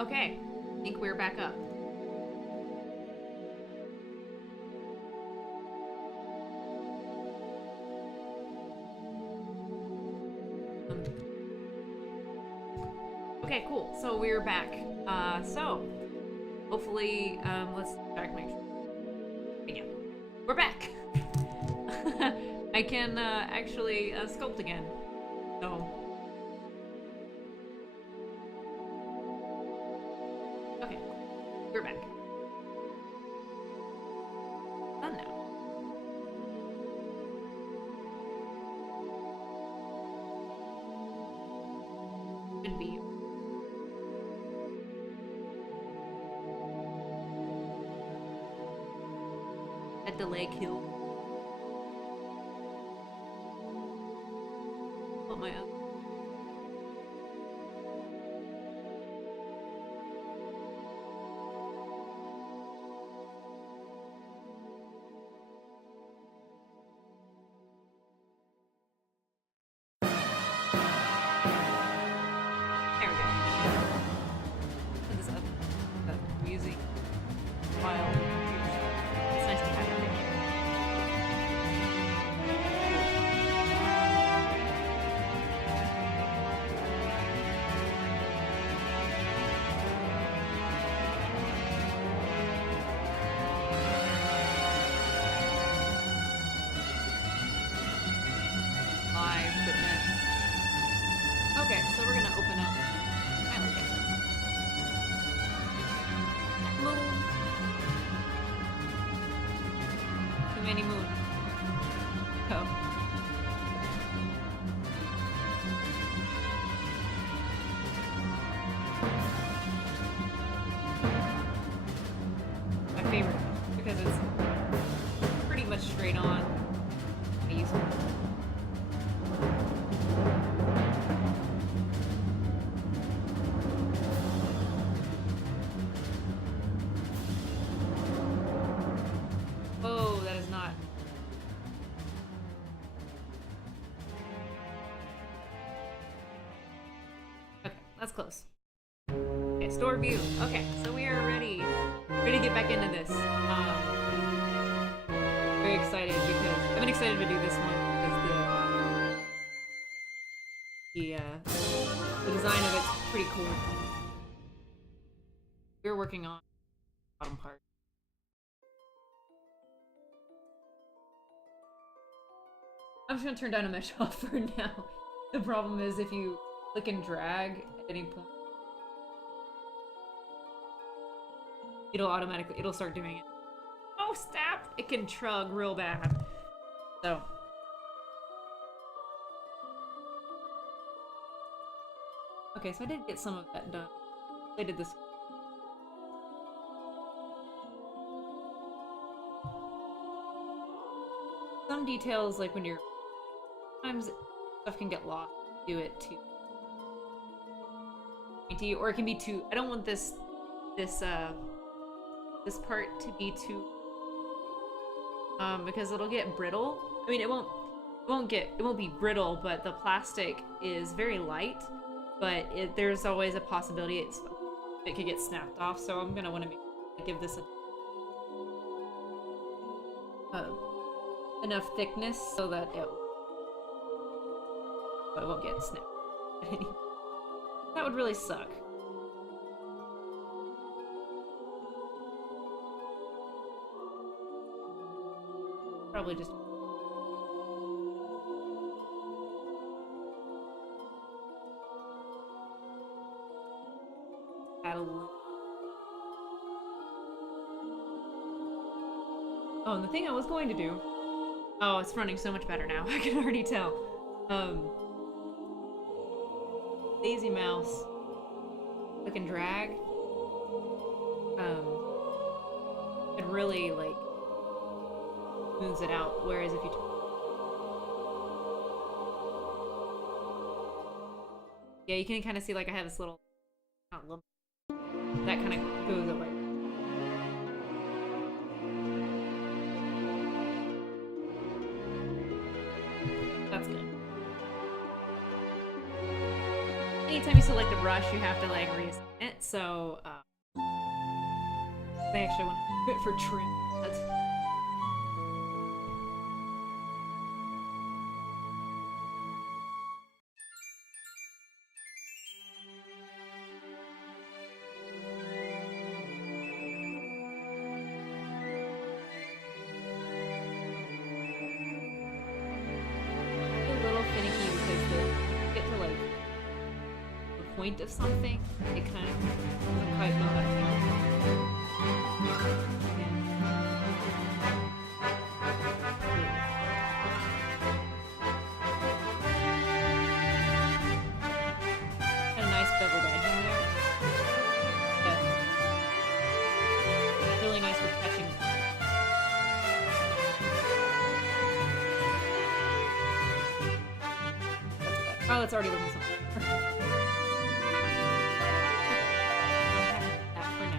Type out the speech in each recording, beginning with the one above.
Okay, I think we're back up. Okay, cool. So we're back. So hopefully, let's check, make sure. Yeah, we're back. I can actually sculpt again. So okay, we're back. Done now. Should be. That delay killed. Put my other. There we go. Put this up. Music file. It's nice to have it there. Live equipment. Okay, so we're gonna open up. I like it. Moon. Too many moon. Oh. My favorite because it's pretty much straight on. I use it. Oh, that is not. Okay, that's close. Okay, store view. Okay, so we are ready. Ready to get back into this. Very excited because I've been excited to do this one because the design of it's pretty cool. We're working on the bottom part. I'm just gonna turn down a mesh off for now. The problem is if you click and drag at any point, it'll start doing it. Oh, stop! It can chug real bad. So. Okay, so I did get some of that done. I did this. Some details, like when you're... Sometimes stuff can get lost. Do it too pointy, or it can be too... I don't want this part to be too... because it'll get brittle. I mean, it won't be brittle, but the plastic is very light. But there's always a possibility it could get snapped off. So I'm gonna want to give this enough thickness so that it won't get snapped. That would really suck. Probably just... add a little... Oh, and the thing I was going to do... Oh, it's running so much better now. I can already tell. Lazy mouse. Click and drag. It really, like, smooths it out. Whereas if you... Yeah, you can kind of see, like, I have this little... Not lump. That kind of goes away. That's good. anytime you select a brush, you have to like reassign it. So they actually want to do it for trim. That's a little finicky because they get to like the point of something, it kind of doesn't quite know how to handle it. Got a nice beveled edge in there. That's really nice for catching. Oh, that's already looking something. That for now.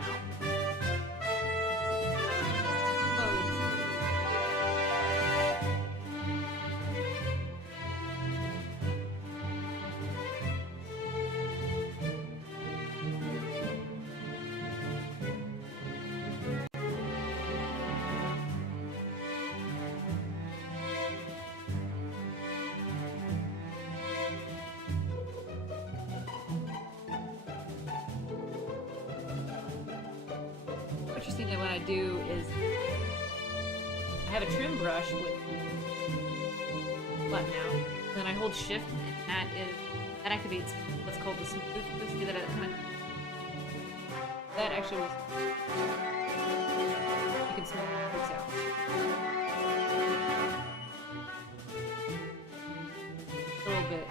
Interesting that what I do is I have a trim brush with button out, and then I hold shift, and that activates what's called the smooth. See that it kind of that actually will, you can smooth it out. A little bit.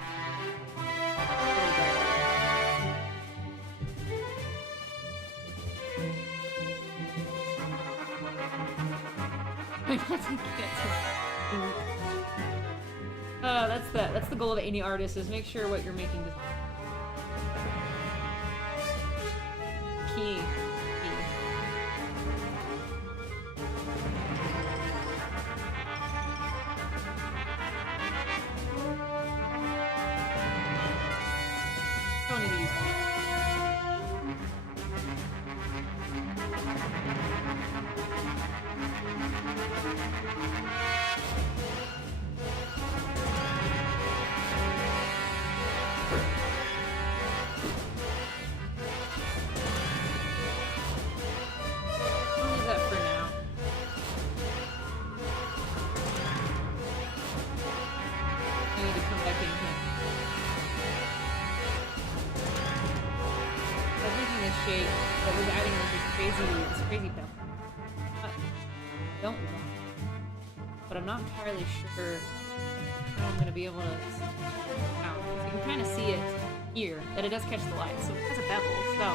That's the goal of any artist, is make sure what you're making is key. Don't need to use that. Shape that was adding this crazy buff. I don't want it, but I'm not entirely sure how I'm gonna be able to out. You can kind of see it here that it does catch the light, so it has a bevel. So,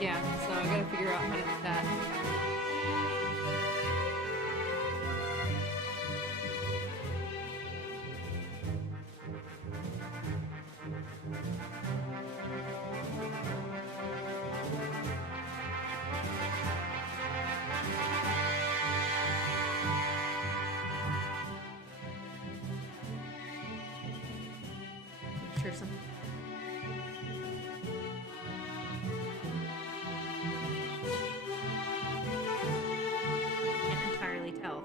yeah. So I gotta figure out how to do that. Sure, something. Can't entirely tell.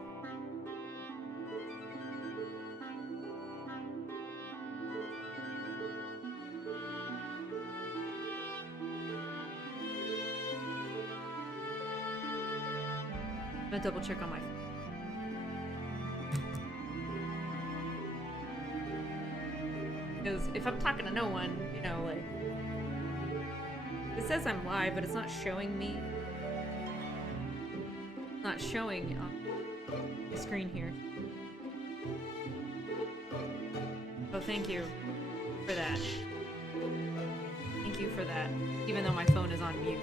I'm gonna double check on my phone. Because if I'm talking to no one, you know, like, it says I'm live, but it's not showing me. It's not showing on the screen here. Oh, thank you for that. Thank you for that, even though my phone is on mute.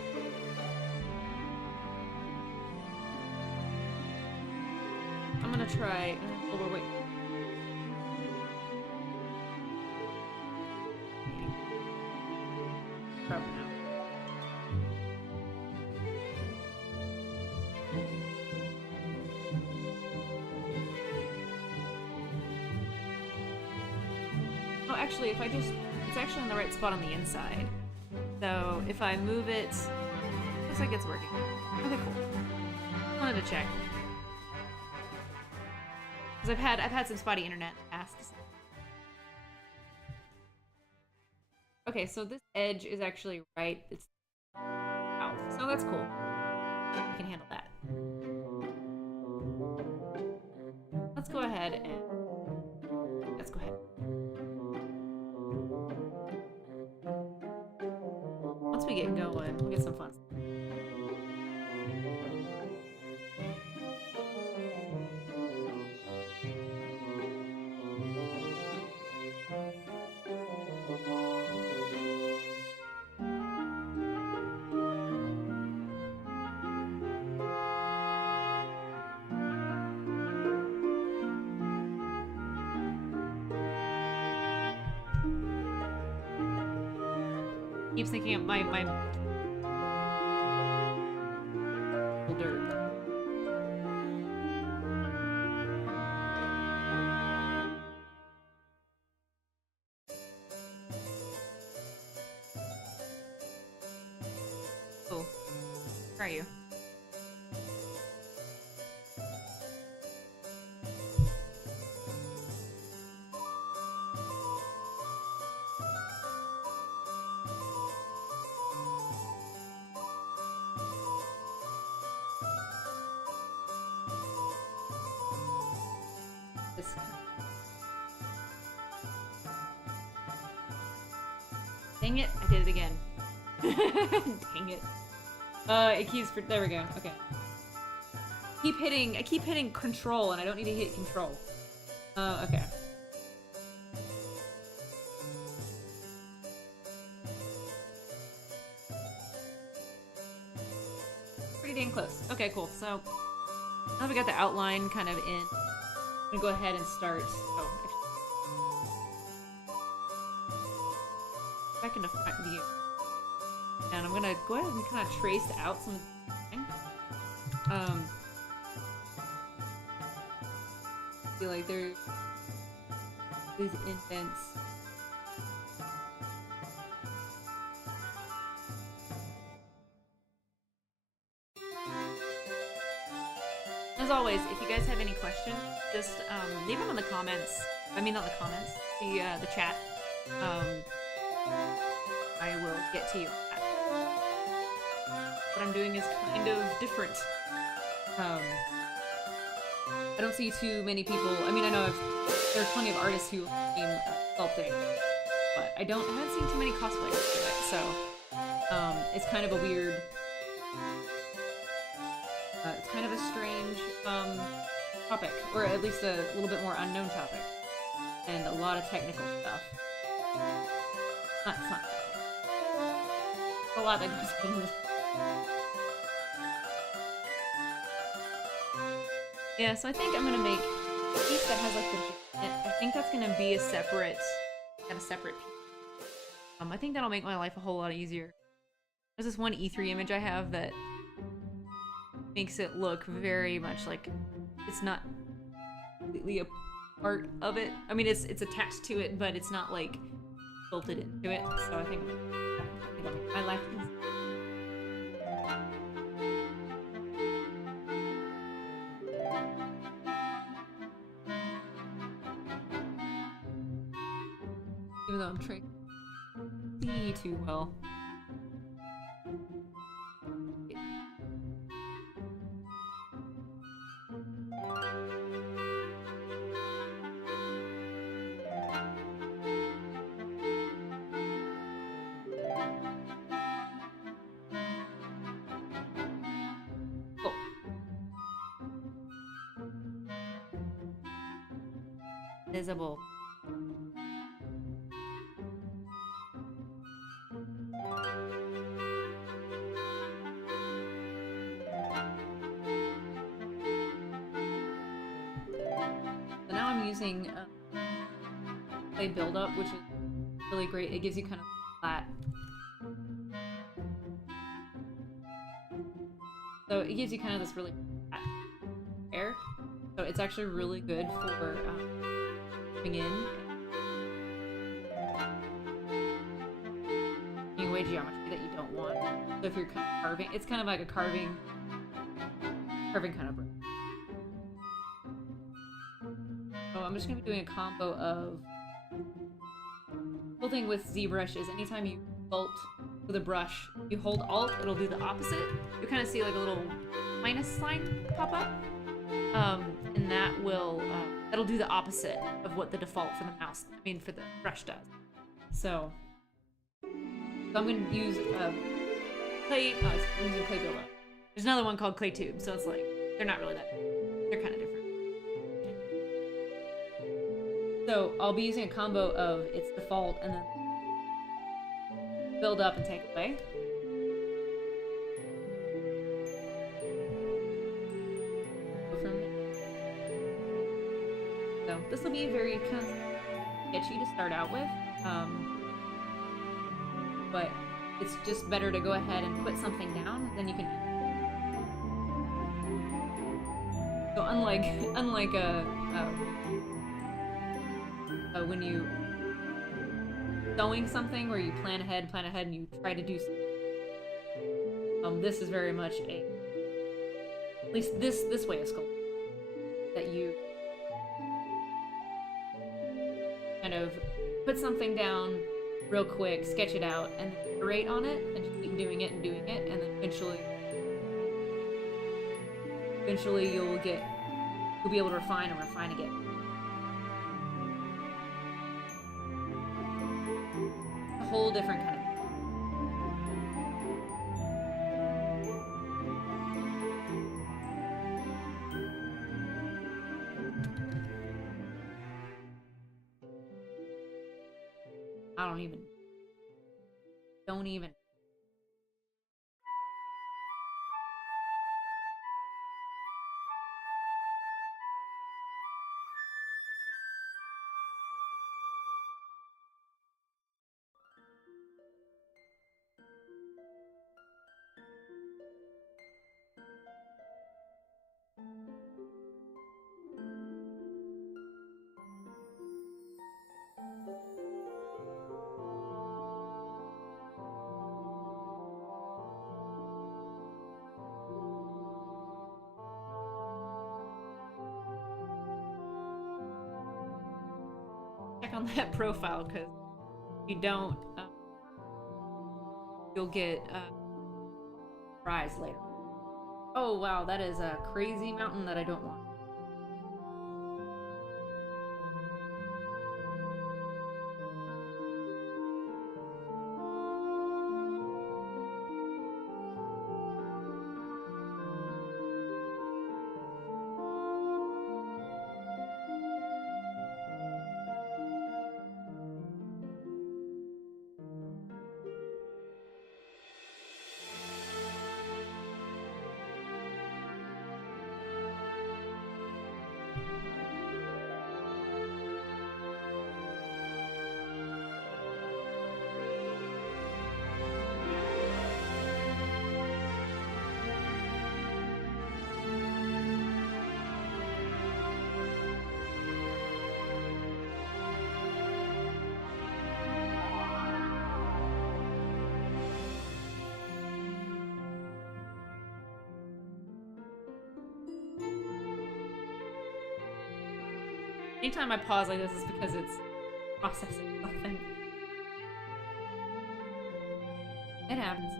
I'm gonna try. Oh, wait. Probably not. actually, if I just... It's actually in the right spot on the inside. So, if I move it... Looks like it's working. Okay, cool. Wanted to check. Because I've had some spotty internet asks. Okay, so this edge is actually right. It's out. So that's cool. I can handle that. Let's go ahead and... Let's go ahead. Once we get going, we'll get some fun. Keeps thinking of my dirt. Oh, where are you? Dang it, I did it again. Dang it. It keeps... There we go, okay. I keep hitting control and I don't need to hit control. Okay. Pretty dang close. Okay, cool. So, now that we got the outline kind of in, I'm gonna go ahead and start... Oh, back into front view. And I'm gonna go ahead and kind of trace out some of the feel like there's these indents. As always, if you guys have any questions, just leave them in the comments. I mean, not the comments, the chat. I will get to you on that. What I'm doing is kind of different. I don't see too many people. I mean, I know there are plenty of artists who stream sculpting, but I haven't seen too many cosplayers do it. So it's kind of a weird. It's kind of a strange topic, or at least a little bit more unknown topic, and a lot of technical stuff. It's not technical. A lot that goes on. Yeah, so I think I'm gonna make a piece that has like the. I think that's gonna be a separate piece. I think that'll make my life a whole lot easier. There's this one E3 image I have that makes it look very much like it's not completely a part of it. I mean, it's attached to it, but it's not like bolted into it. So I think that'll make my life easier. Even though I'm trying to see too well. Cool. Visible. Using a build-up, which is really great. It gives you kind of flat. So it gives you kind of this really flat air. So it's actually really good for coming in. away geometry that you don't want. So if you're kind of carving, it's kind of like a carving kind of brush. So I'm just gonna be doing a combo of whole thing with ZBrush is anytime you sculpt with a brush, you hold Alt, it'll do the opposite. You kind of see like a little minus sign pop up, and that will that'll do the opposite of what the default for the mouse, for the brush does. So I'm going to use clay. I'm using clay buildup. There's another one called clay tube, so it's like they're not really that. They're kind of different. So I'll be using a combo of its default and then build up and take away. So this will be very kind of sketchy to start out with, but it's just better to go ahead and put something down than you can. So unlike when you sewing something where you plan ahead and you try to do something. This is very much at least this way of sculpting, that you kind of put something down real quick, sketch it out, and then iterate on it, and just keep doing it, and then eventually you'll be able to refine again. A whole different kind of. Don't even. Check on that profile, because if you don't, you'll get prize later. Oh wow, that is a crazy mountain that I don't want. Anytime I pause like this is because it's processing something. It happens.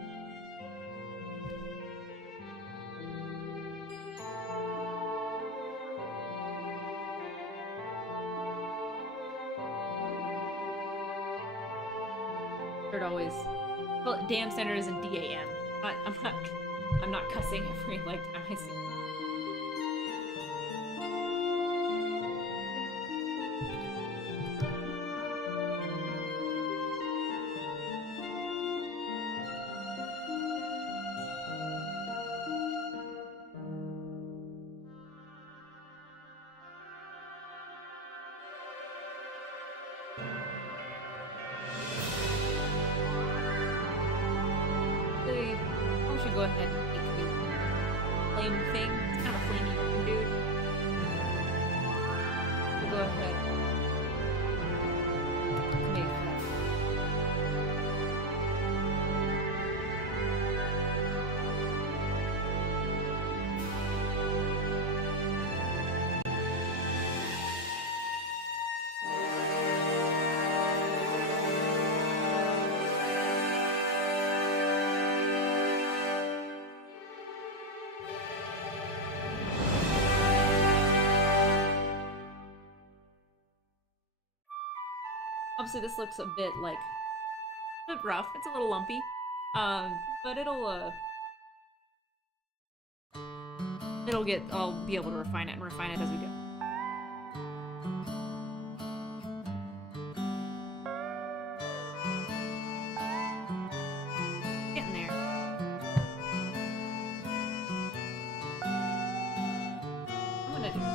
It always. Well, damn standard is in DAM. I'm not cussing every time I see it. Go ahead and make the flame thing. It's kind of a flamey dude. So go ahead and make that. obviously this looks a bit like a bit rough. It's a little lumpy, but it'll get. I'll be able to refine it as we go. Getting there. I'm gonna do it.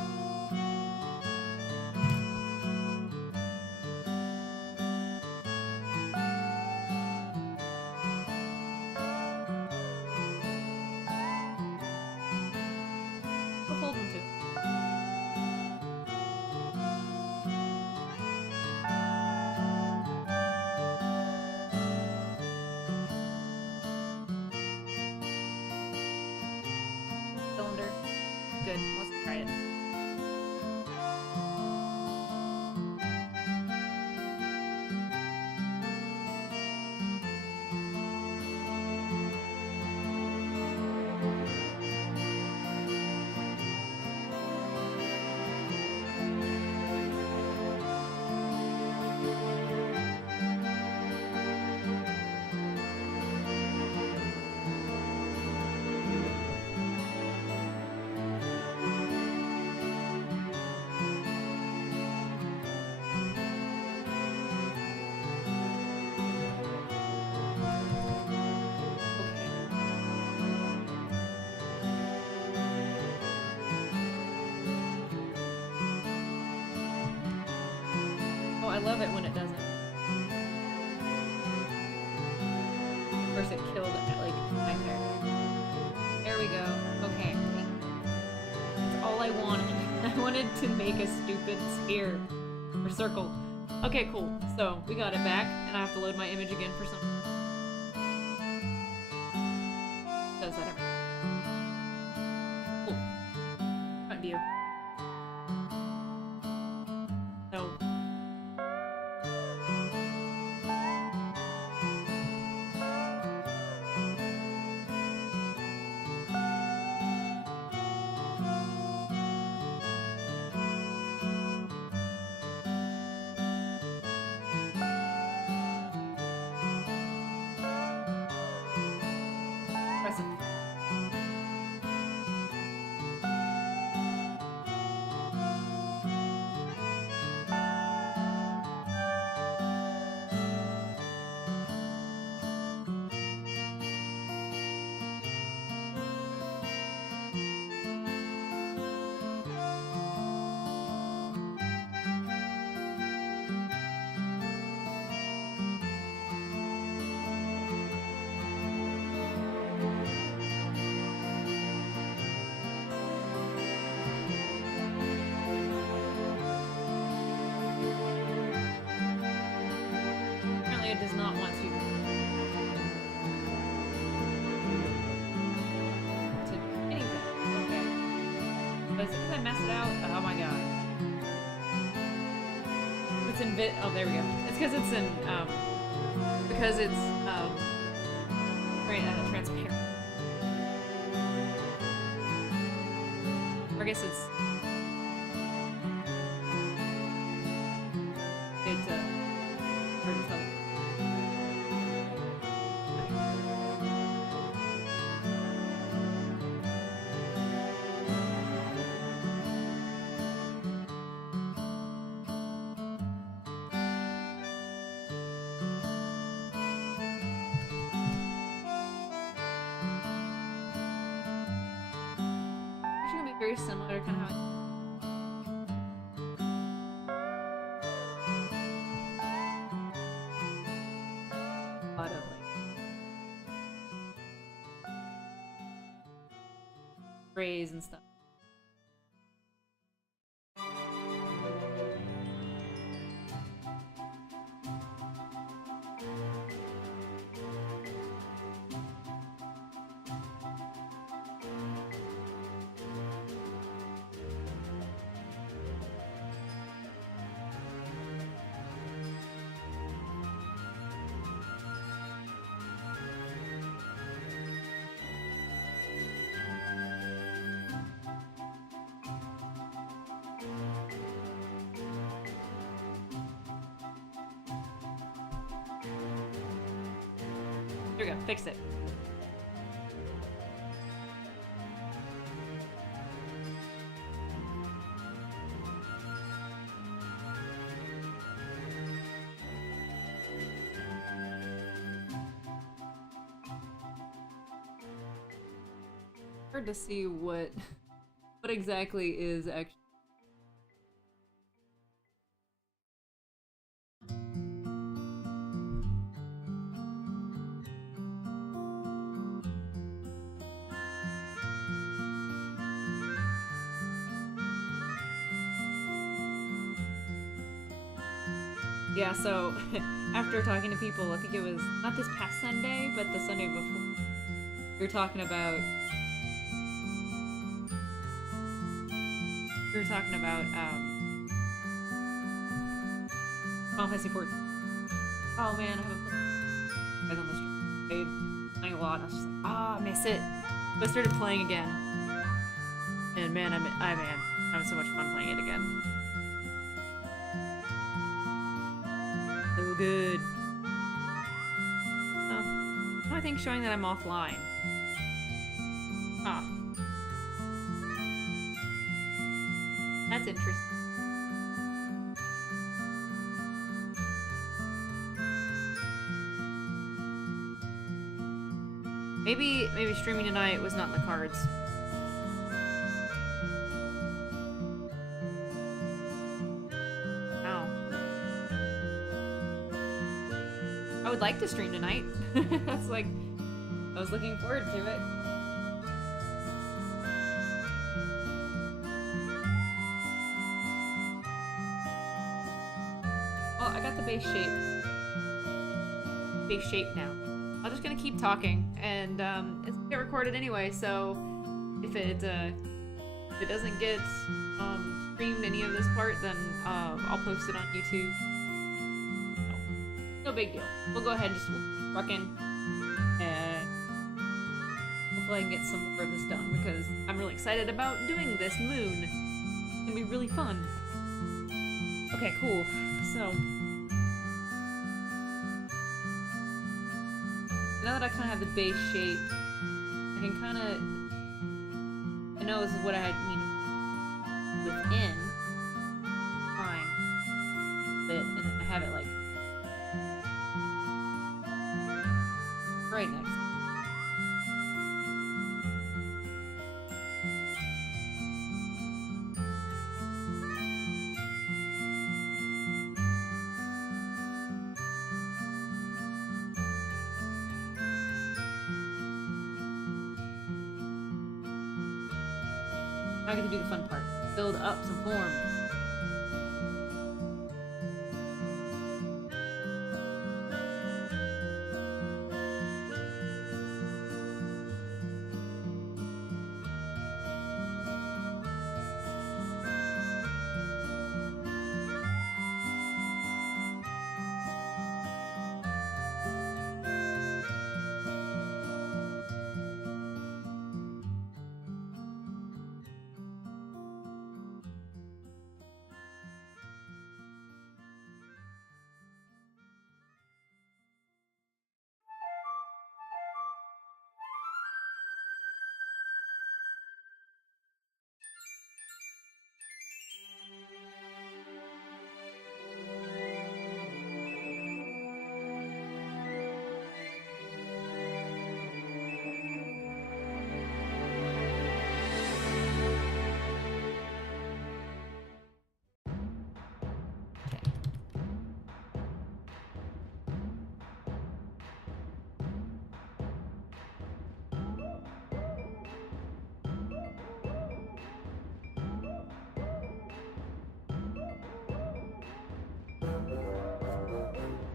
Good. Let's try it. I love it when it doesn't. Of course, it killed like my character. There we go. Okay, that's all I wanted. I wanted to make a stupid sphere or circle. Okay, cool. So we got it back, and I have to load my image again for some. Does that ever? Cool. Front view. So. It does not want to anything. Okay. But is it because I messed it out? Oh my god. It's in oh, there we go. It's because it's in, transparent. Or I guess it's hard to tell. Very similar to kind of how a lot of like rays and stuff. There we go, fixed it. Hard to see what exactly is actually. Yeah, so after talking to people, I think it was not this past Sunday, but the Sunday before, we were talking about Final Fantasy 14. Oh man, I haven't played on the stream. Playing a lot, and I was just like, I miss it. So I started playing again, and man, I'm having so much fun playing it again. So good. Oh, I think showing that I'm offline. Ah, that's interesting. Maybe streaming tonight was not in the cards. Ow. I would like to stream tonight. That's like, I was looking forward to it. Well, I got the base shape now. I'm just gonna keep talking, and it's gonna get recorded anyway. So if it doesn't get streamed any of this part, then I'll post it on YouTube. No big deal. We'll go ahead and just trucking, and hopefully I can get some more of this done because I'm really excited about doing this moon. It's gonna be really fun. Okay, cool. So. Now that I kind of have the base shape, I can kind of, I know this is what I had, within, fine, but, and I have it like, right next. I get to do the fun part. Build up some form.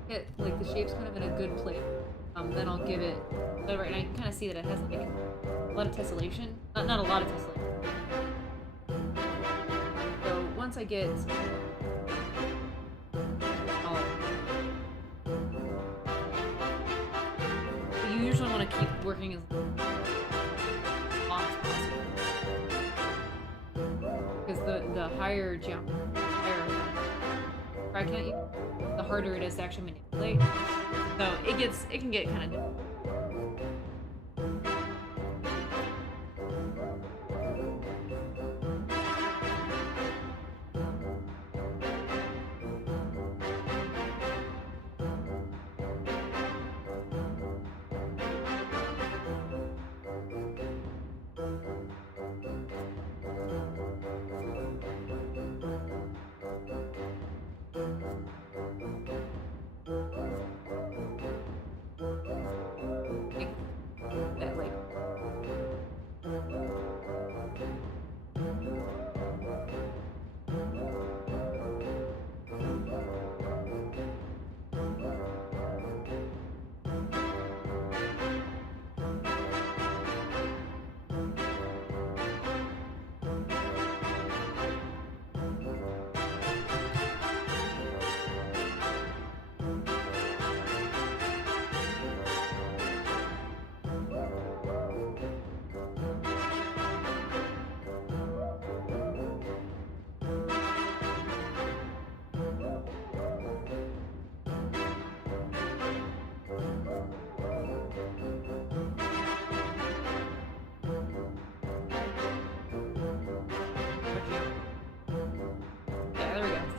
Get like the shape's kind of in a good place. Then I'll give it. But right now you can kind of see that it has like a lot of tessellation. Not a lot of tessellation. So once I get you usually want to keep working as long as possible. Because the higher jump, the harder it is to actually manipulate. So it can get kind of difficult.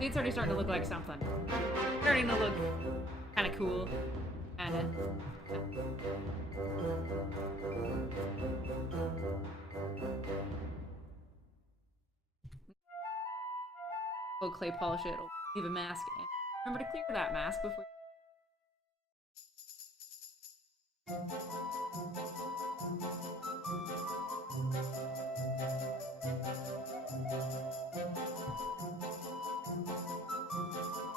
See, it's already starting to look like something. Starting to look kind of cool. Kind of. We'll clay polish it. Leave a mask in. Remember to clear that mask before.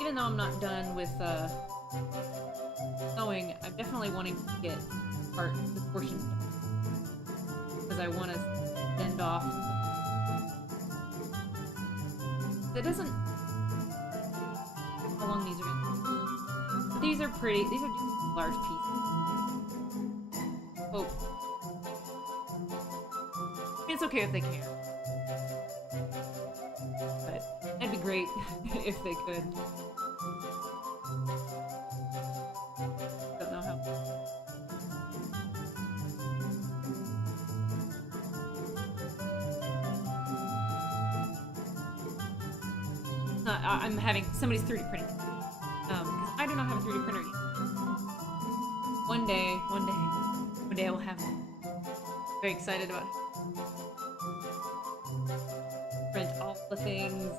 Even though I'm not done with sewing, I'm definitely wanting to get this portion because I want to send off. It doesn't. How long these are going to be? But these are pretty. These are just large pieces. Oh. It's okay if they can't. But it'd be great if they could. Don't know how. I'm having somebody's 3D printing. Because I do not have a 3D printer yet. One day I will have one. Very excited about it. Print all the things.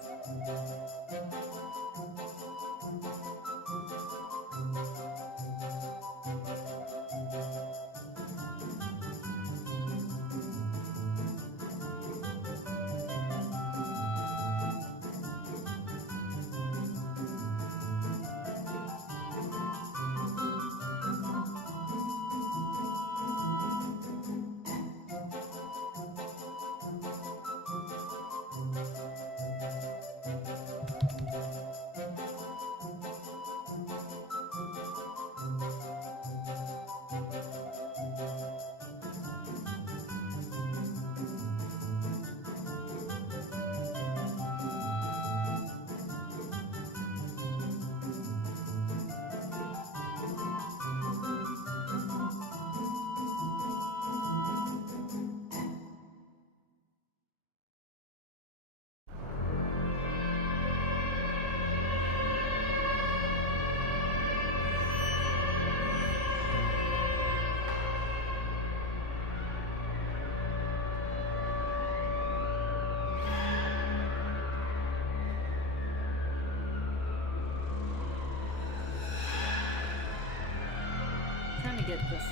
Trying to get this.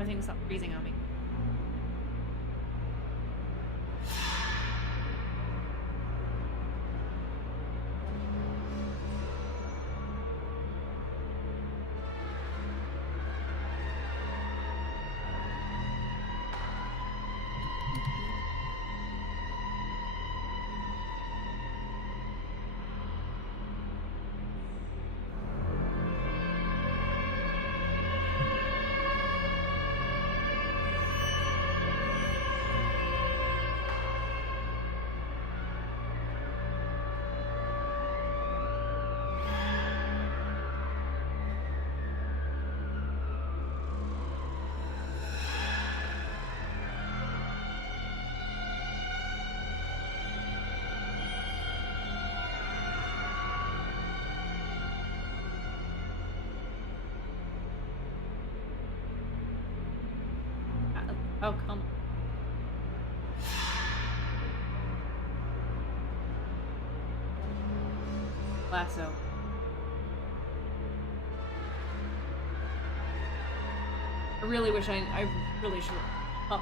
Everything's stop freezing on me. Oh, come on. Lasso. I really wish I really should up.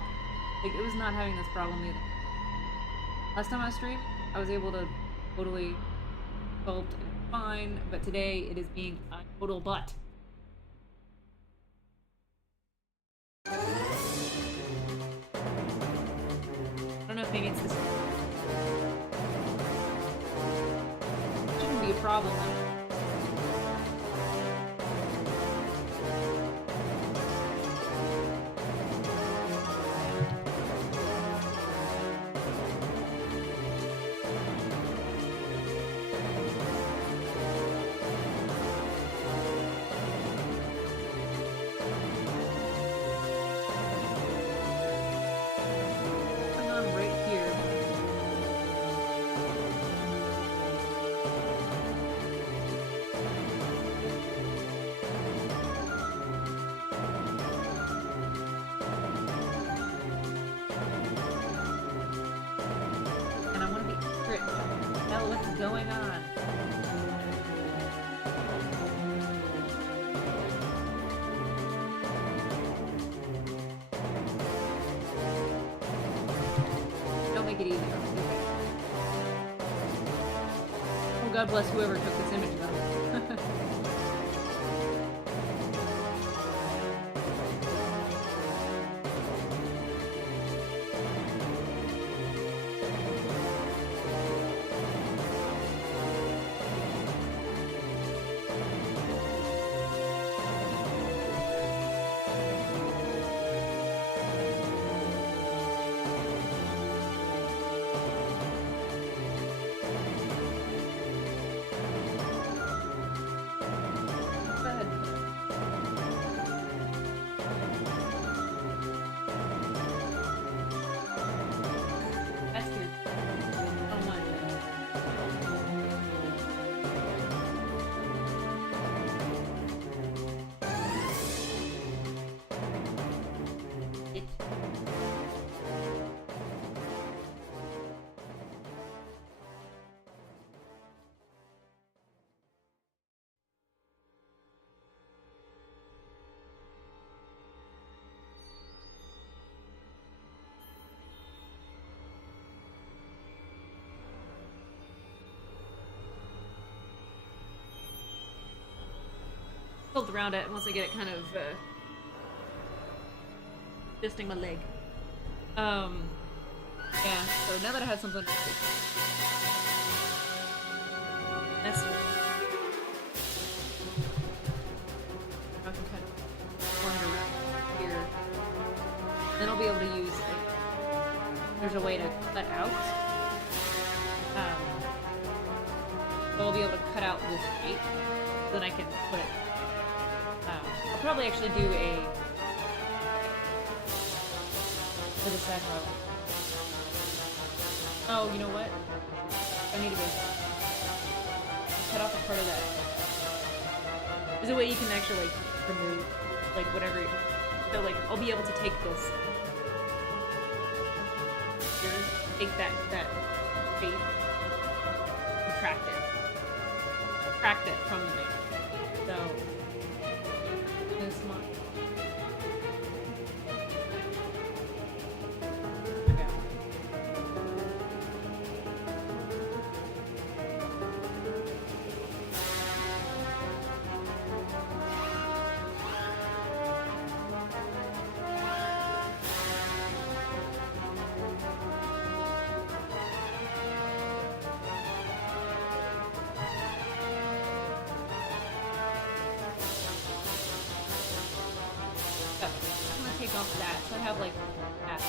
Like, it was not having this problem either. Last time I streamed, I was able to totally sculpt and it's fine, but today it is being a total butt. I don't know if maybe it's this. Shouldn't be a problem. going on? Don't make it easy. Oh, God bless whoever took this image, though. Around it once I get it kind of adjusting my leg. Yeah, so now that I have something that's I can kind of wander around here. Then I'll be able to use there's a way to cut out. So I'll be able to cut out this shape. Then I can put it. I'll probably actually do a for the side row. Oh, you know what? I need to go cut off a part of that. There's a way you can actually like remove like whatever. So like I'll be able to take this here, take that shape, subtract it from the mix. So this one. Okay. Take off that, so I have like that.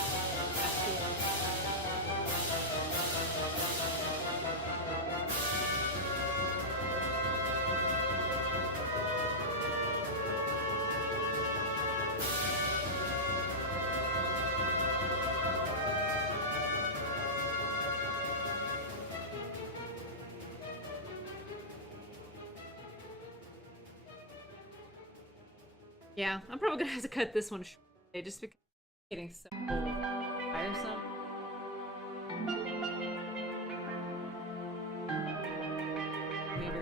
Yeah, I'm probably gonna have to cut this one short. Just because it's getting so tiresome. Maybe.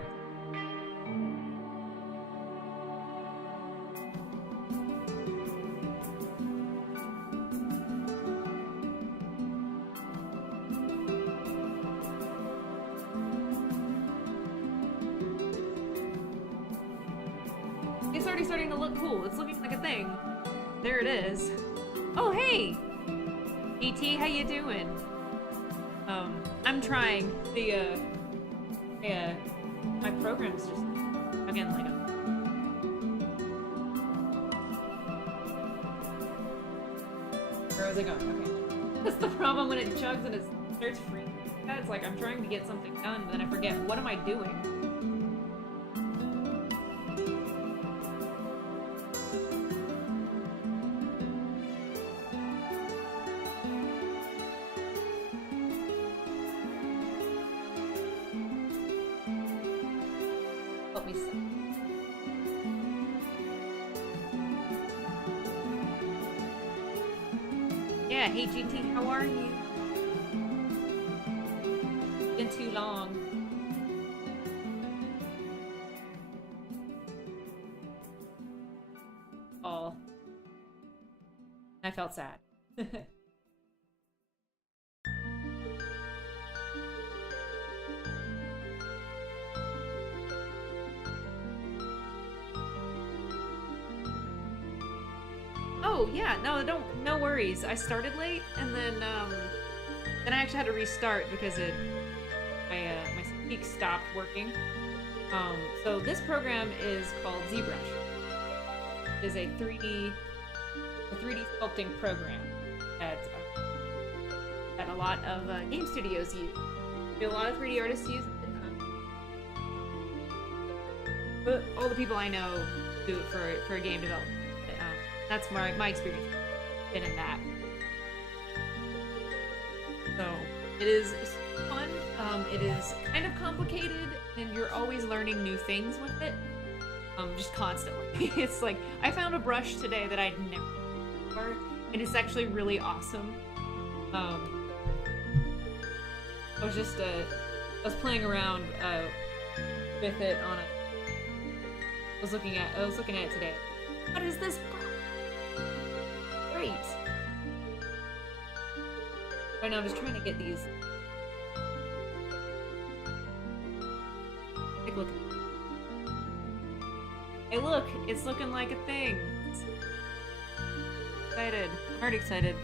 It's already starting to look cool. It's looking like a thing. There it is. Oh, hey! E.T., how you doing? I'm trying. My program's just, again, like where was it going? Okay. That's the problem when it chugs and it starts freezing. It's like I'm trying to get something done, but then I forget, what am I doing? Yeah, hey GT, how are you? Been too long. felt sad. Oh yeah, no worries. I started late, and then I actually had to restart because my Peak stopped working. So this program is called ZBrush. It is a 3D sculpting program that a lot of game studios use. A lot of 3D artists use it. But all the people I know do it for a game development. That's my experience been in that. So it is fun. It is kind of complicated, and you're always learning new things with it. Just constantly. It's like I found a brush today that I'd never used before, and it's actually really awesome. I was playing around with it on a. I was looking at it today. What is this brush? Great. Right now I'm just trying to get these. Take a look. Hey look, it's looking like a thing. Excited. I'm already excited.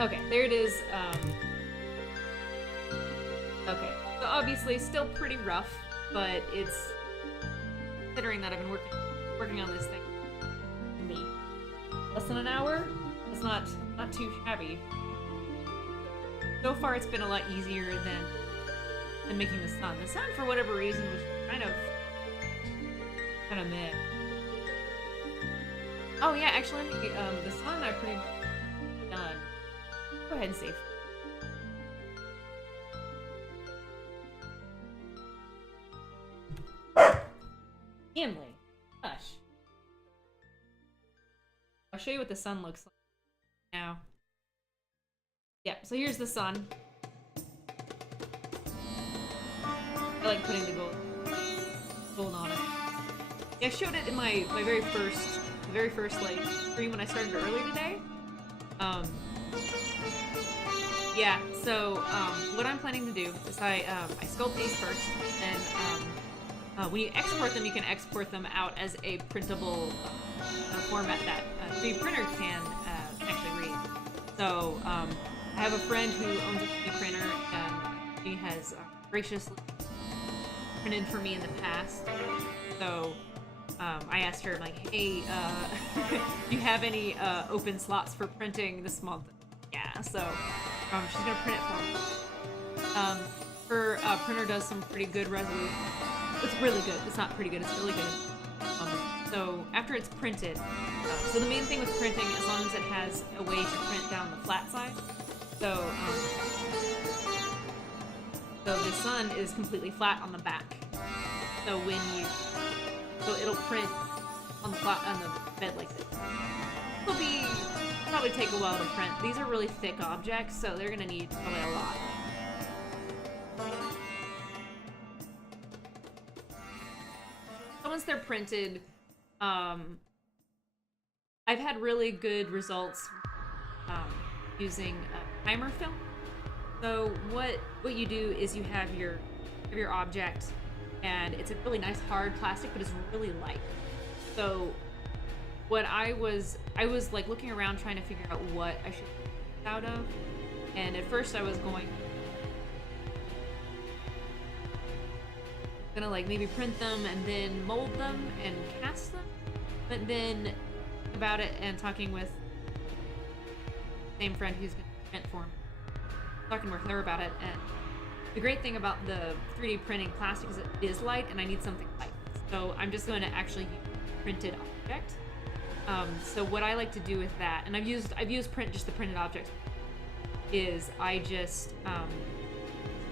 Okay, there it is. Okay, so obviously still pretty rough, but it's considering that I've been working on this thing. Me. Less than an hour? It's not too shabby. So far it's been a lot easier than making the sun. The sun, for whatever reason, was kind of meh. Oh yeah, actually, the sun I pretty much done. Go ahead and save. Gimli. Gosh. I'll show you what the sun looks like now. Yeah, so here's the sun. I like putting the gold on it. Yeah, I showed it in my very first like stream when I started earlier today. Yeah, so what I'm planning to do is I sculpt these first, and when you export them, you can export them out as a printable format that a 3D printer can actually read. So I have a friend who owns a 3D printer, and she has graciously printed for me in the past. So I asked her, like, hey, do you have any open slots for printing this month? Yeah, so she's gonna print it for me. Her printer does some pretty good resolution. It's really good. It's not pretty good. It's really good. So after it's printed, so the main thing with printing, as long as it has a way to print down the flat side. So the sun is completely flat on the back. So it'll print on the bed like this. It'll probably take a while to print. These are really thick objects, so they're gonna need probably a lot. So once they're printed, I've had really good results using primer film. So what you do is you have your object, and it's a really nice hard plastic, but it's really light. So what I was like looking around trying to figure out what I should make out of, and at first I was gonna like maybe print them and then mold them and cast them, but then about it and talking with the same friend who's gonna print for me, talking with her about it, and the great thing about the 3D printing plastic is it is light, and I need something light. So I'm just going to actually use a printed object. So what I like to do with that, and I've used just the printed objects, is I just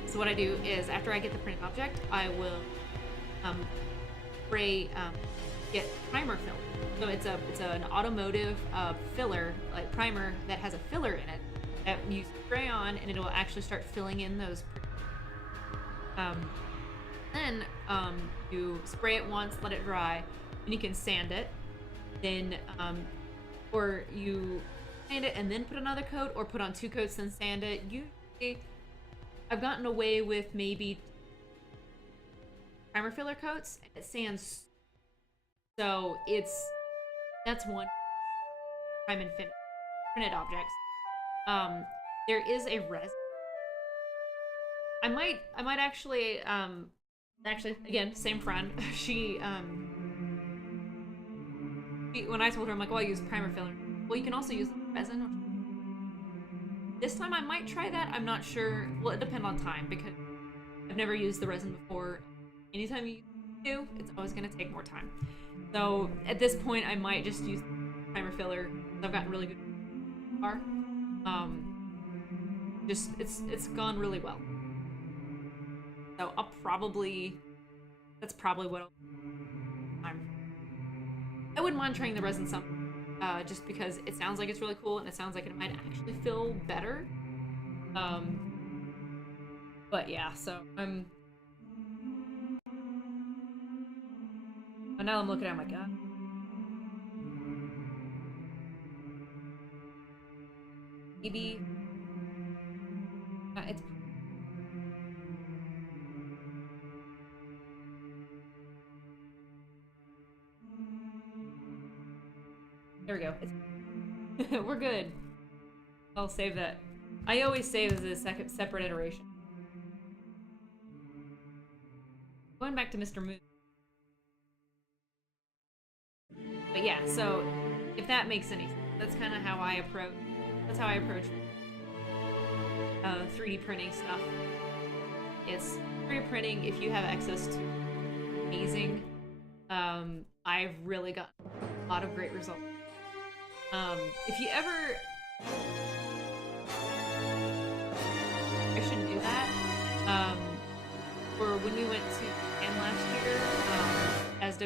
so what I do is after I get the printed object, I will get primer film. So it's an automotive filler, like primer that has a filler in it that you spray on, and it will actually start filling in those. Then you spray it once, let it dry, and you can sand it. then or you sand it and then put another coat, or put on 2 coats then sand it. Usually, I've gotten away with maybe primer filler coats, and it sands. So that's one prime and finish printed objects. There is a resin. I might actually again, same friend. She when I told her, I'm like, well, I use primer filler. Well, you can also use resin. This time I might try that. I'm not sure. Well, it depends on time, because I've never used the resin before. Anytime you do, it's always going to take more time. So at this point, I might just use primer filler. I've gotten really good so far. Just it's gone really well. So that's probably what I wouldn't mind trying the resin some, just because it sounds like it's really cool, and it sounds like it might actually feel better. But yeah, so and now I'm looking at my god. Maybe it's there we go. We're good. I'll save that. I always save as a separate iteration. Going back to Mr. Moon. But yeah, so if that makes any sense, that's kind of how I approach. That's how I approach 3D printing stuff. It's 3D printing. If you have access to amazing, I've really gotten a lot of great results. If you ever, I should do that. Or when we went to Japan last year, as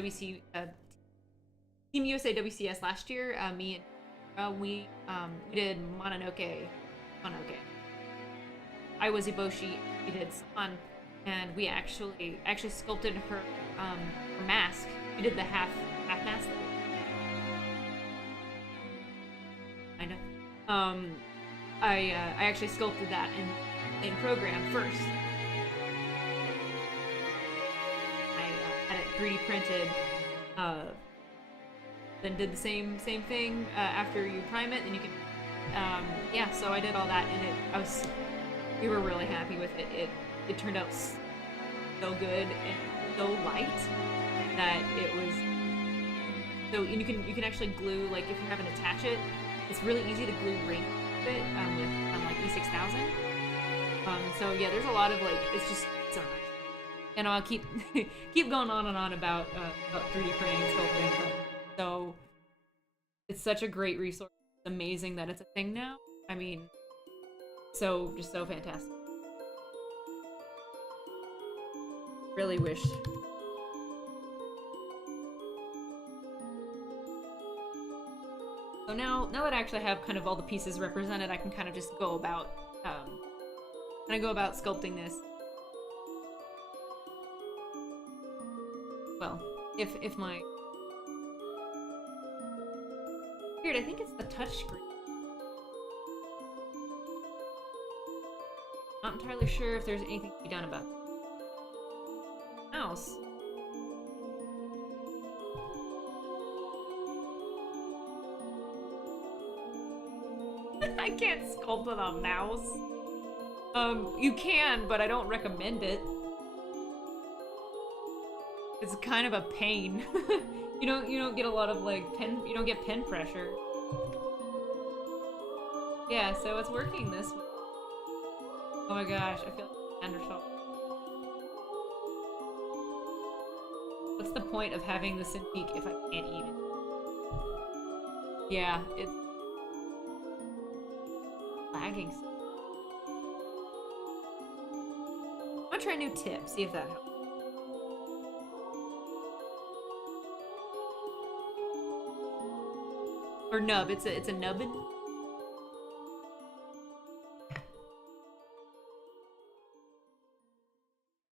Team USA WCS last year, me and we did Mononoke. I was Iboshi. We did San, and we actually sculpted her mask. We did the half mask. I actually sculpted that in program first. I had it 3D printed, then did the same thing after you prime it, and you can yeah. So I did all that, and we were really happy with it. It turned out so good and so light that it was. So you can actually glue, like if you haven't attached it. It's really easy to glue ring with it with like E6000. So yeah, there's a lot of like it's so nice. And I'll keep going on and on about 3D printing and sculpting. So it's such a great resource. It's amazing that it's a thing now. I mean, just so fantastic. Really wish. So now that I actually have kind of all the pieces represented, I can kind of just go about sculpting this. Well, if my weird, I think it's the touch screen. Not entirely sure if there's anything to be done about it. Mouse. I can't sculpt with a mouse. You can, but I don't recommend it. It's kind of a pain. you don't get a lot of like you don't get pen pressure. Yeah, so it's working this way. Oh my gosh, I feel like Anderson. What's the point of having the Cintiq if I can't eat it? Yeah, it's lagging. I'm gonna try a new tip, see if that helps. Or nub, it's a nubbin.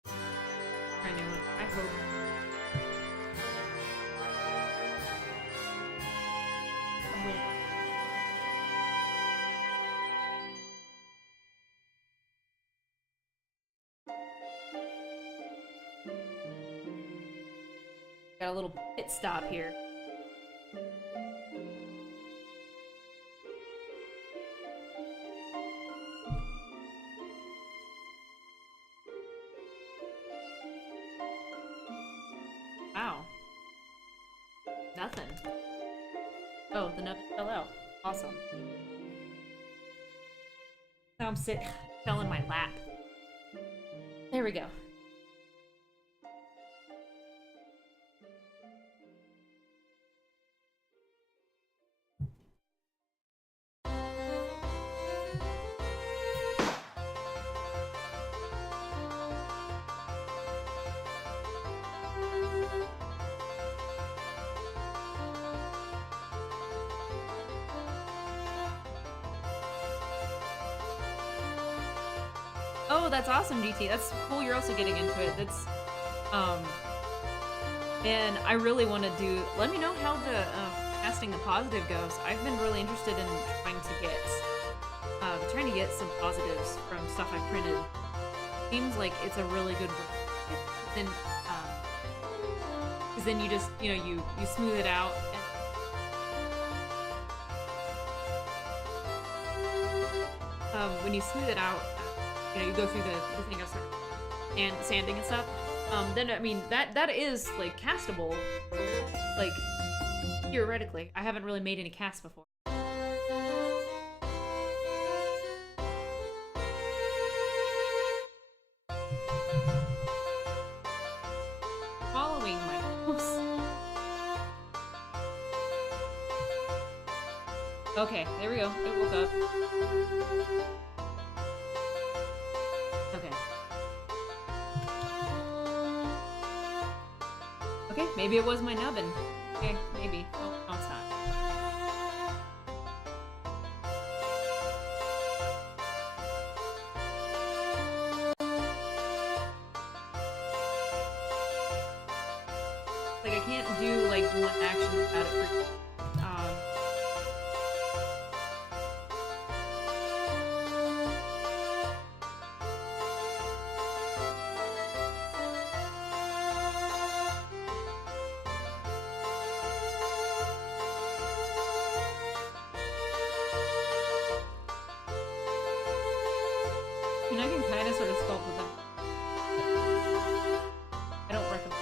Try a new one. I hope. Got a little pit stop here. Wow. Nothing. Oh, the nub fell out. Awesome. Now I'm sitting, fell in my lap. There we go. Oh, that's awesome, GT. That's cool. You're also getting into it. That's, and I really want to do. Let me know how the casting the positive goes. I've been really interested in trying to get some positives from stuff I've printed. Seems like it's a really good way. Then, because then you just, you know, you smooth it out. And, when you smooth it out. You know, you go through the thing of and sanding and stuff. Then I mean that is like castable, like theoretically. I haven't really made any casts before. Following my mouse. Okay, there we go. It woke up. Okay, maybe it was my nubbin. Okay, maybe. Oh, no, it's not. Like, I can't do, like, one action without it for... I mean, I can kind of sort of sculpt with them. I don't recommend.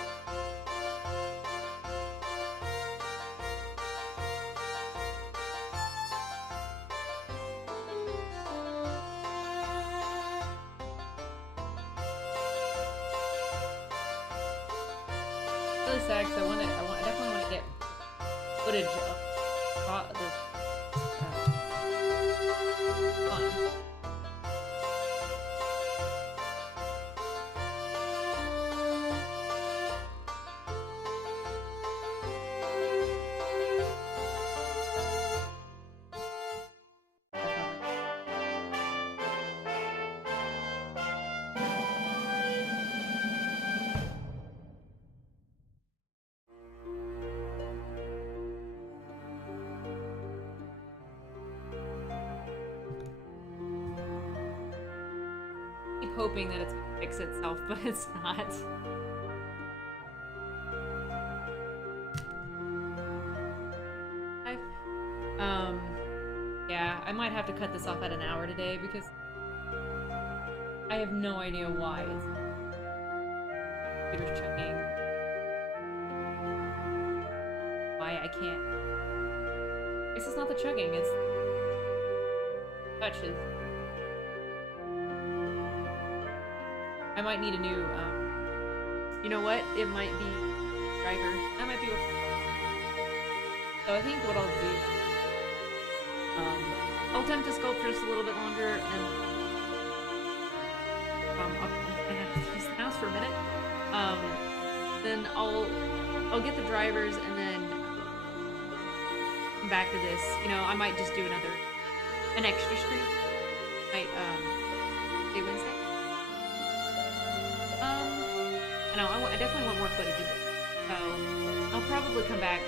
Really sad because I definitely want to get footage of this fun. Hoping that it's gonna fix itself, but it's not. Yeah, I might have to cut this off at an hour today because I have no idea why it's computer's chugging. Why I can't. This is not the chugging, it's touches. I might need a new, you know what? It might be driver. That might be what. So I think what I'll do, I'll attempt to sculpt for just a little bit longer, and I have to use the mouse for a minute. Then I'll get the drivers, and then come back to this. You know, I might just do an extra stream. Might say Wednesday. I definitely want more footage of it. So I'll probably come back.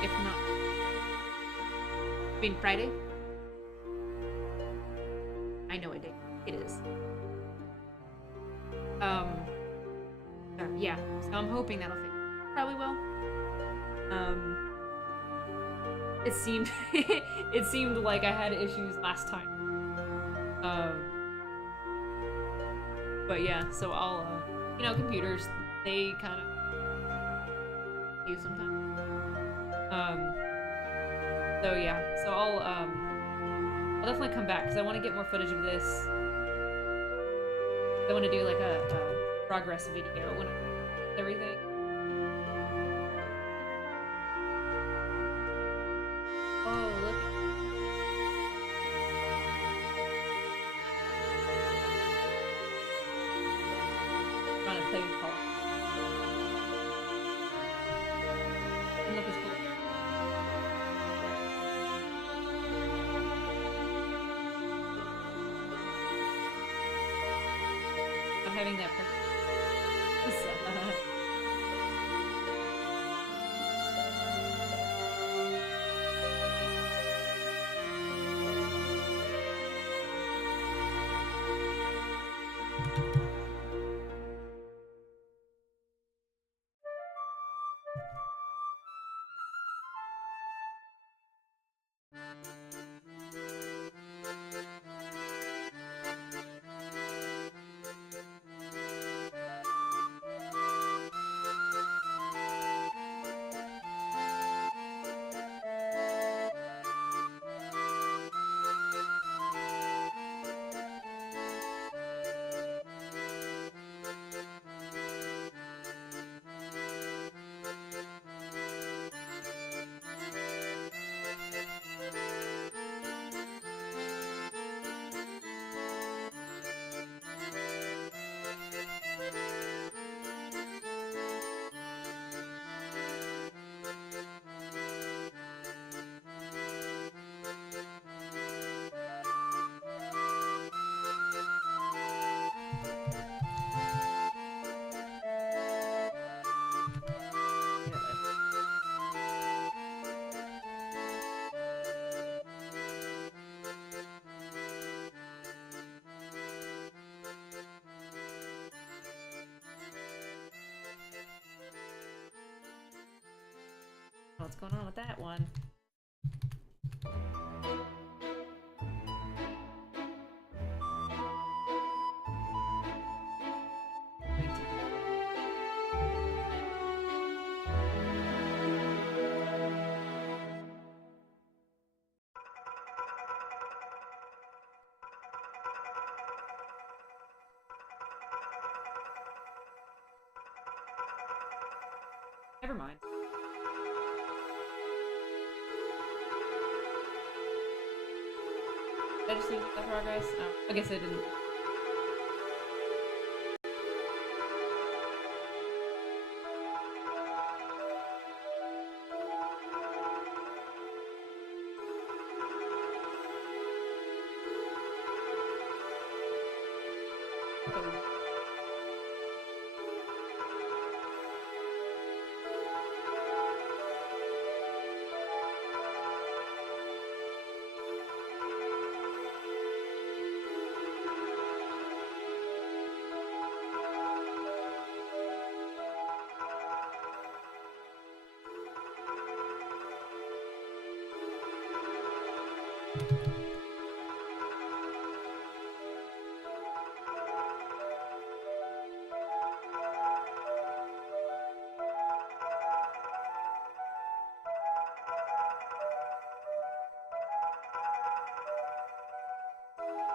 If not, I mean Friday. I know what day it is. Yeah. So I'm hoping that'll fix it. probably will. It seemed it seemed like I had issues last time. But yeah, so I'll you know, computers, they kind of use sometimes. So yeah, so I'll definitely come back because I want to get more footage of this. I want to do like a progress video when I everything. Oh, look. I'm trying to play call. And look, it's cool. I'm having that pressure. What's going on with that one? Never mind. Did I just lose that progress? Oh, I guess I didn't.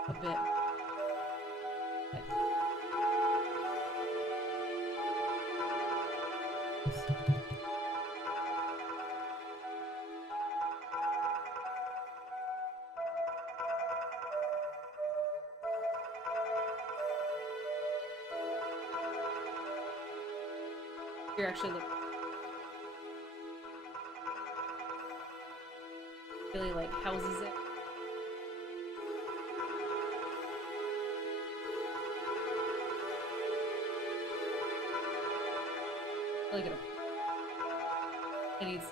A bit. You're actually looking really like houses it. Really gonna. It needs.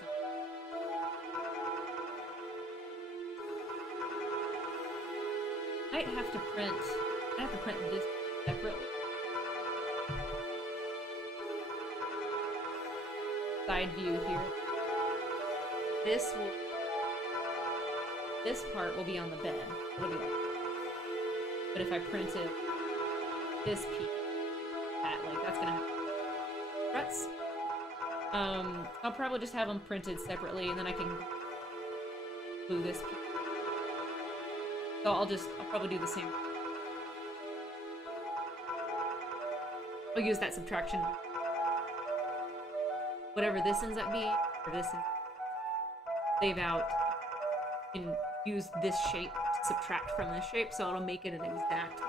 Might have to print. I have to print this separately. side view here. This part will be on the bed. It'll be like, but if I printed this piece, that's gonna have struts. I'll probably just have them printed separately, and then I can glue this piece. So I'll probably do the same. I'll use that subtraction. Whatever this ends up being, or this save out, you can use this shape to subtract from this shape, so it'll make it an exact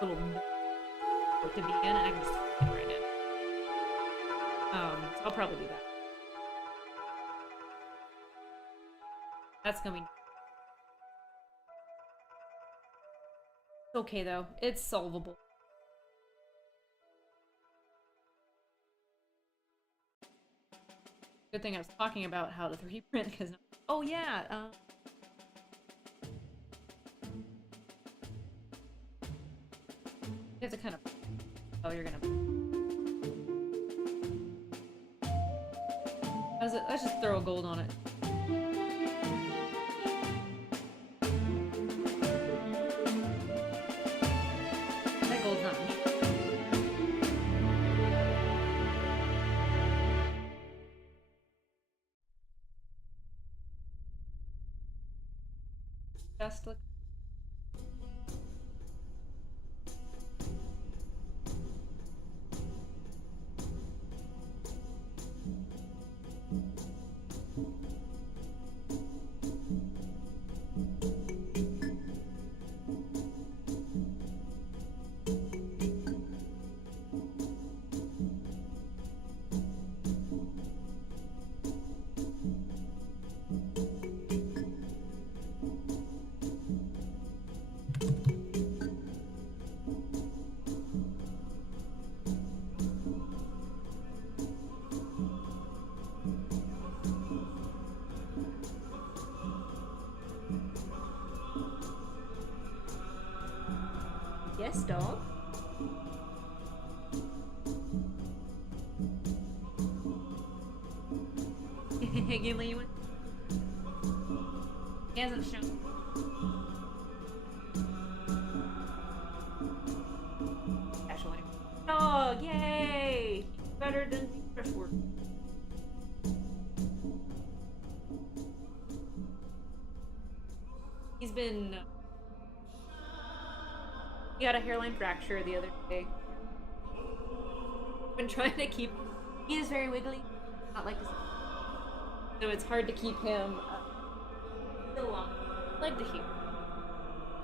little to be in, and I can just put it right in. So I'll probably do that. That's gonna be... It's okay though, it's solvable. Good thing I was talking about how to 3D print, because... Oh yeah, you have to kind of... Oh, you're gonna... Let's just throw a gold on it. That gold's not me. Just look. Yes, dog. Gimli, you went? He hasn't shown. Casual. Dog, yay! Better than Freshwork. He's been... He had a hairline fracture the other day. I've been trying to keep... He is very wiggly. Not like this. So it's hard to keep him still long. Leg to heel.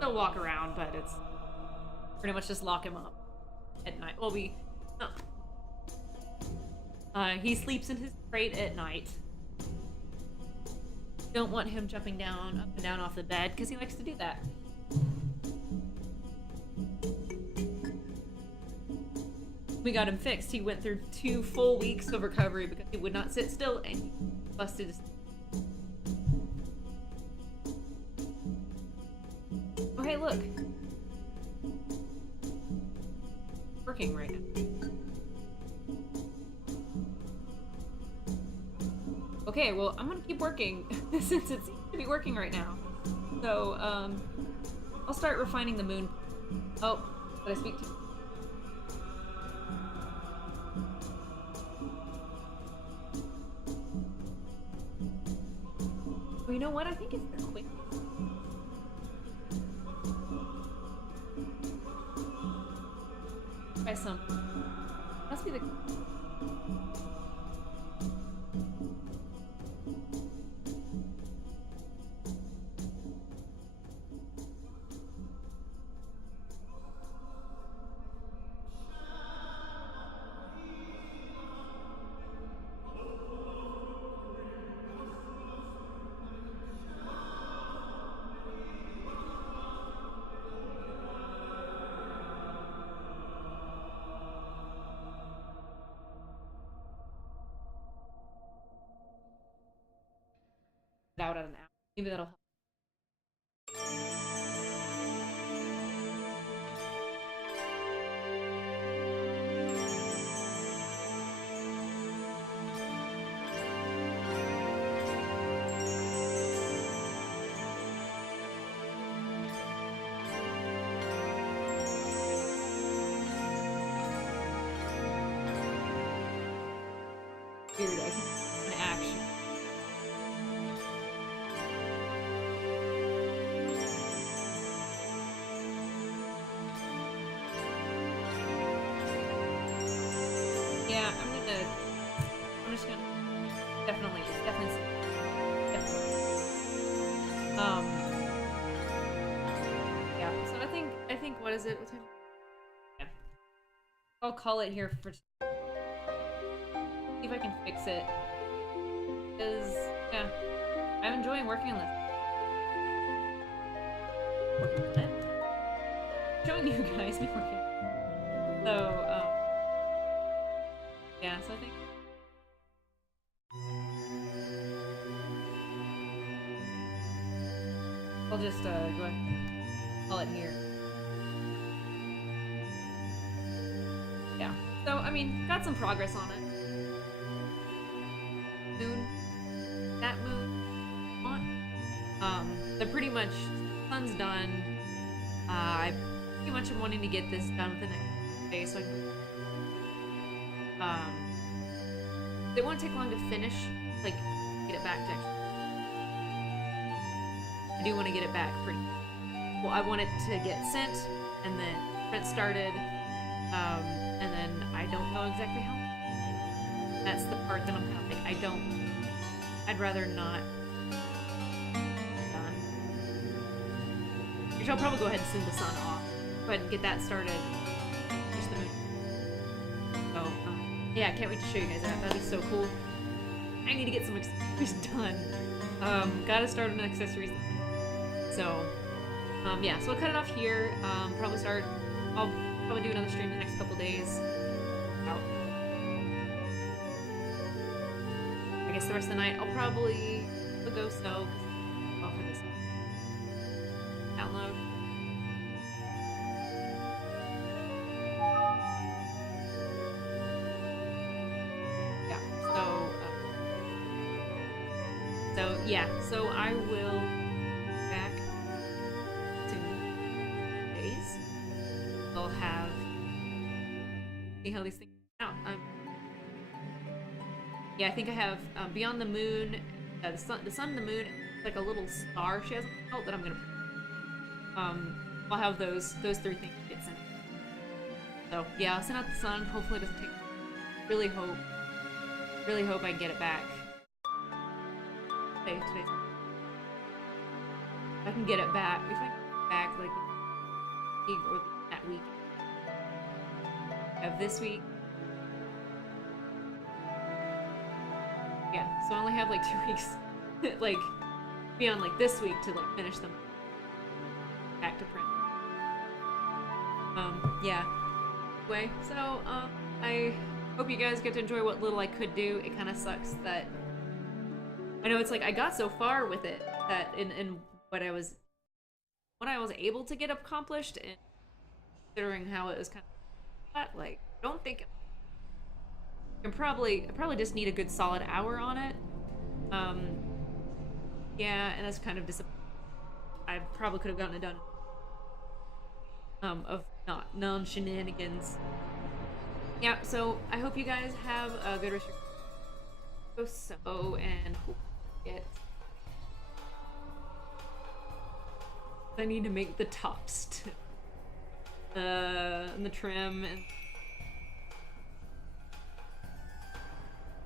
He'll walk around, but it's pretty much just lock him up at night. Well, he sleeps in his crate at night. Don't want him jumping down, up and down off the bed, because he likes to do that. We got him fixed. He went through 2 full weeks of recovery because he would not sit still, and he busted his... Oh, hey, look. Working right now. Okay, well, I'm gonna keep working since it seems to be working right now. So, I'll start refining the moon. Oh, did I speak to you? Well, you know what? I think it's the quick. Try some. Must be the... out at an hour. Maybe that'll help. weird as an action. Yeah, I'm just gonna definitely, it's definitely. Yeah. So I think what is it? What time? Yeah. I'll call it here for. See if I can fix it. Because yeah, I'm enjoying working on this. Working on it. Showing you guys me working. So yeah. So I think. I'll just go ahead and call it here. Yeah. So I mean, got some progress on it. Moon. That moon on. They're pretty much sun's done. I pretty much am wanting to get this done within the next day so I can it won't take long to finish, like get it back to actually. I do want to get it back pretty well. I want it to get sent and then print started, and then I don't know exactly how. That's the part that I'm kind of like, I'd rather not done. Which I'll probably go ahead and send the sun off. Go ahead and get that started. Just the moon. So, yeah, I can't wait to show you guys that. That'd be so cool. I need to get some accessories done. Gotta start on accessories. So, yeah, so I'll cut it off here. I'll probably do another stream the next couple days. Out. I guess the rest of the night I'll probably go so for this download. Yeah, so yeah, so I will back to days. I'll have see how these things out. Yeah, I think I have Beyond the Moon, the sun and the moon, like a little star she hasn't felt that I'm gonna. I'll have those three things get sent. So yeah, I'll send out the sun. Hopefully, it doesn't take. Really hope I can get it back. Today. I can get it back. If I can get it back like or that week. Of this week. Yeah, so I only have like 2 weeks, like, beyond like this week to like finish them back to print. Yeah. Anyway, so I hope you guys get to enjoy what little I could do. It kind of sucks that I know it's like I got so far with it that in what I was able to get accomplished, and considering how it was kind of like I don't think. I probably just need a good solid hour on it. Yeah, and that's kind of disappointing. I probably could have gotten it done. Of not non-shenanigans. Yeah, so I hope you guys have a good rest of so and hope you get. I need to make the tops and the trim and.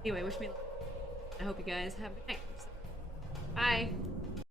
Anyway, wish me luck. I hope you guys have a good night. Bye!